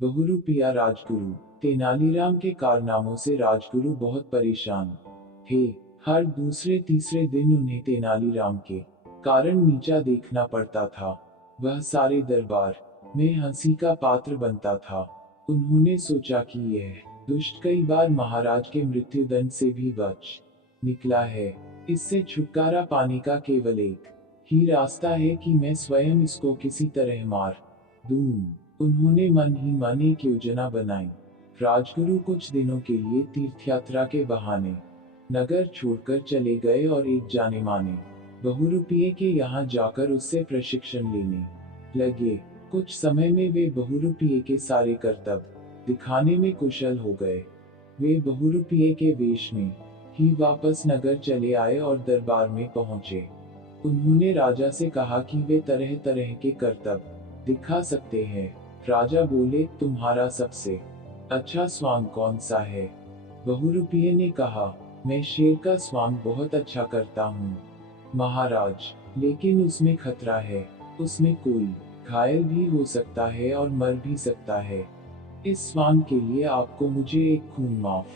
बहुरूपिया राजगुरु। तेनालीराम के कारनामों से राजगुरु बहुत परेशान थे। हर दूसरे तीसरे दिन उन्हें तेनालीराम के कारण नीचा देखना पड़ता था। वह सारे दरबार में हंसी का पात्र बनता था। उन्होंने सोचा कि यह दुष्ट कई बार महाराज के मृत्युदंड से भी बच निकला है। इससे छुटकारा पाने का केवल एक ही रास्ता है कि मैं स्वयं इसको किसी तरह मार दूं। उन्होंने मन ही मन एक योजना बनाई। राजगुरु कुछ दिनों के लिए तीर्थयात्रा के बहाने नगर छोड़कर चले गए और एक जाने माने बहुरूपिये के यहाँ जाकर उससे प्रशिक्षण लेने लगे। कुछ समय में वे बहुरूपिये के सारे करतब दिखाने में कुशल हो गए। वे बहुरूपिये के वेश में ही वापस नगर चले आए और दरबार में पहुंचे। उन्होंने राजा से कहा कि वे तरह तरह के करतब दिखा सकते हैं। राजा बोले, तुम्हारा सबसे अच्छा स्वांग कौन सा है? बहुरूपिये ने कहा, मैं शेर का स्वांग बहुत अच्छा करता हूँ महाराज, लेकिन उसमें खतरा है। उसमें कोई घायल भी हो सकता है और मर भी सकता है। इस स्वांग के लिए आपको मुझे एक खून माफ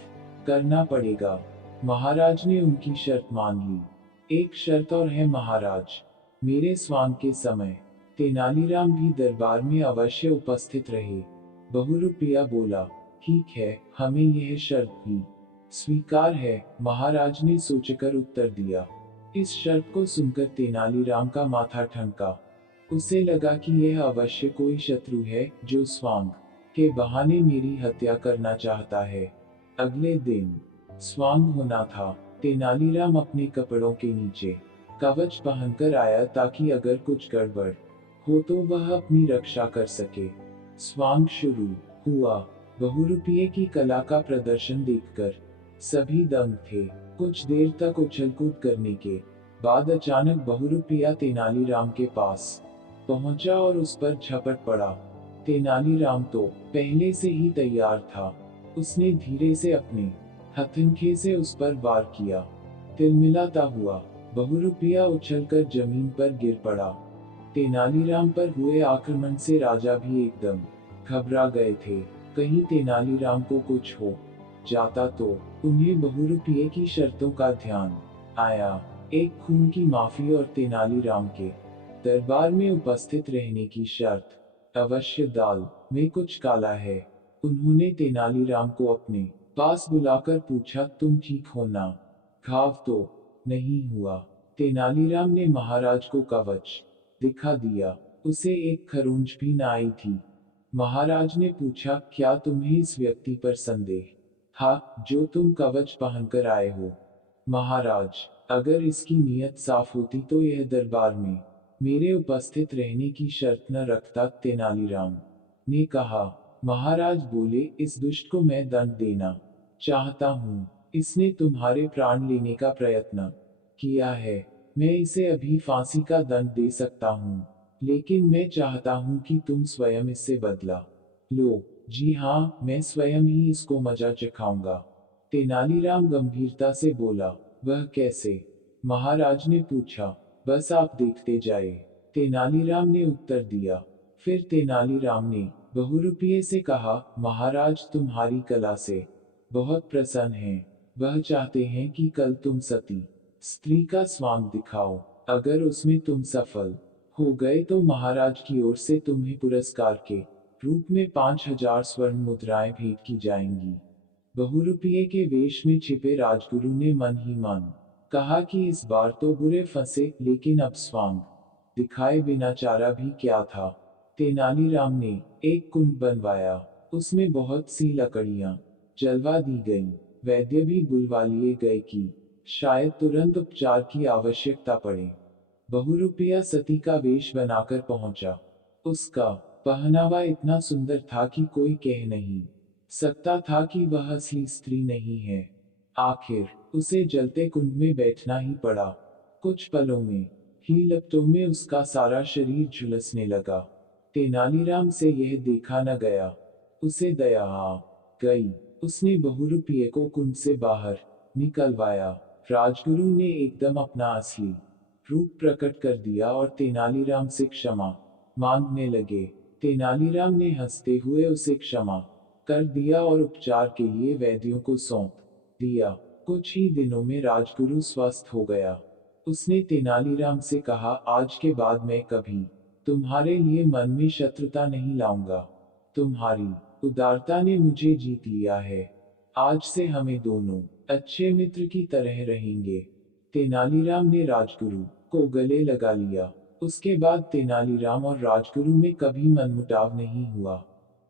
करना पड़ेगा। महाराज ने उनकी शर्त मान ली। एक शर्त और है महाराज, मेरे स्वांग के समय तेनालीराम भी दरबार में अवश्य उपस्थित रहे। बहुरूपिया बोला, ठीक है, हमें यह शर्त भी स्वीकार है। महाराज ने सोचकर उत्तर दिया। इस शर्त को सुनकर तेनालीराम का माथा ठनका। उसे लगा कि यह अवश्य कोई शत्रु है जो स्वांग के बहाने मेरी हत्या करना चाहता है। अगले दिन स्वांग होना था। तेनालीराम अपने कपड़ों के नीचे कवच पहनकर आया ताकि अगर कुछ गड़बड़ हो तो वह अपनी रक्षा कर सके। स्वांग शुरू हुआ। बहुरूपिये की कला का प्रदर्शन देखकर सभी दंग थे। कुछ देर तक उछल-कूद करने के बाद अचानक बहुरूपिया तेनालीराम के पास पहुंचा और उस पर झपट पड़ा। तेनालीराम तो पहले से ही तैयार था। उसने धीरे से अपने हथकंडे से उस पर वार किया। तिलमिलाता हुआ बहुरूपिया उछलकर जमीन पर गिर पड़ा। तेनालीराम पर हुए आक्रमण से राजा भी एकदम घबरा गए थे। कहीं तेनालीराम को कुछ हो जाता तो उन्हें बहुरूपिये की शर्तों का ध्यान आया। एक खून की माफी और तेनालीराम के दरबार में उपस्थित रहने की शर्त। अवश्य दाल में कुछ काला है। उन्होंने तेनालीराम को अपने पास बुलाकर पूछा, तुम ठीक हो ना? घाव तो नहीं हुआ? तेनालीराम ने महाराज को कवच दिखा दिया। उसे एक खरोंच भी न आई थी। महाराज ने पूछा, क्या तुम्हें इस व्यक्ति पर संदेह था जो तुम कवच पहनकर आए हो? महाराज, अगर इसकी नीयत साफ होती तो यह दरबार में मेरे उपस्थित रहने की शर्त न रखता। तेनालीराम ने कहा। महाराज बोले, इस दुष्ट को मैं दंड देना चाहता हूँ। इसने तुम्हारे प्राण लेने का प्रयत्न किया है। मैं इसे अभी फांसी का दंड दे सकता हूँ, लेकिन मैं चाहता हूँ कि तुम स्वयं इससे बदला लो। जी हाँ, मैं स्वयं ही इसको मजा चखाऊंगा। तेनालीराम गंभीरता से बोला। वह कैसे? महाराज ने पूछा। बस आप देखते जाए, तेनालीराम ने उत्तर दिया। फिर तेनालीराम ने बहुरूपिये से कहा, महाराज तुम्हारी कला से बहुत प्रसन्न हैं। वह चाहते हैं कि कल तुम सती स्त्री का स्वांग दिखाओ। अगर उसमें तुम सफल हो गए तो महाराज की ओर से तुम्हें पुरस्कार के रूप में 5,000 स्वर्ण मुद्राएं भेंट की जाएंगी। बहुरूपिये के वेश में छिपे राजगुरु ने मन ही मन कहा कि इस बार तो बुरे फंसे, लेकिन अब स्वांग दिखाए बिना चारा भी क्या था। तेनालीराम ने एक कुंड बनवाया। उसमें बहुत सी लकड़ियां जलवा दी गईं। वैद्य भी बुलवा लिए गए कि शायद तुरंत उपचार की आवश्यकता पड़े। बहुरूपिया सती का वेश बनाकर पहुंचा। उसका पहनावा इतना सुंदर था कि कोई कह नहीं सकता था कि वह असली स्त्री नहीं है। आखिर उसे जलते कुंड में बैठना ही पड़ा। कुछ पलों में ही लपटों में उसका सारा शरीर झुलसने लगा। तेनालीराम से यह देखा न गया। उसे दया आ गई। उसने बहुरूपिये को कुंड से बाहर निकलवाया। राजगुरु ने एकदम अपना असली रूप प्रकट कर दिया और तेनालीराम से क्षमा मांगने लगे। तेनालीराम ने हंसते हुए उसे क्षमा कर दिया और उपचार के लिए वैद्यों को सौंप दिया। कुछ ही दिनों में राजगुरु स्वस्थ हो गया। उसने तेनालीराम से कहा, आज के बाद मैं कभी तुम्हारे लिए मन में शत्रुता नहीं लाऊंगा। तुम्हारी उदारता ने मुझे जीत लिया है। आज से हमें दोनों अच्छे मित्र की तरह रहेंगे। तेनालीराम ने राजगुरु को गले लगा लिया। उसके बाद तेनालीराम और राजगुरु में कभी मनमुटाव नहीं हुआ।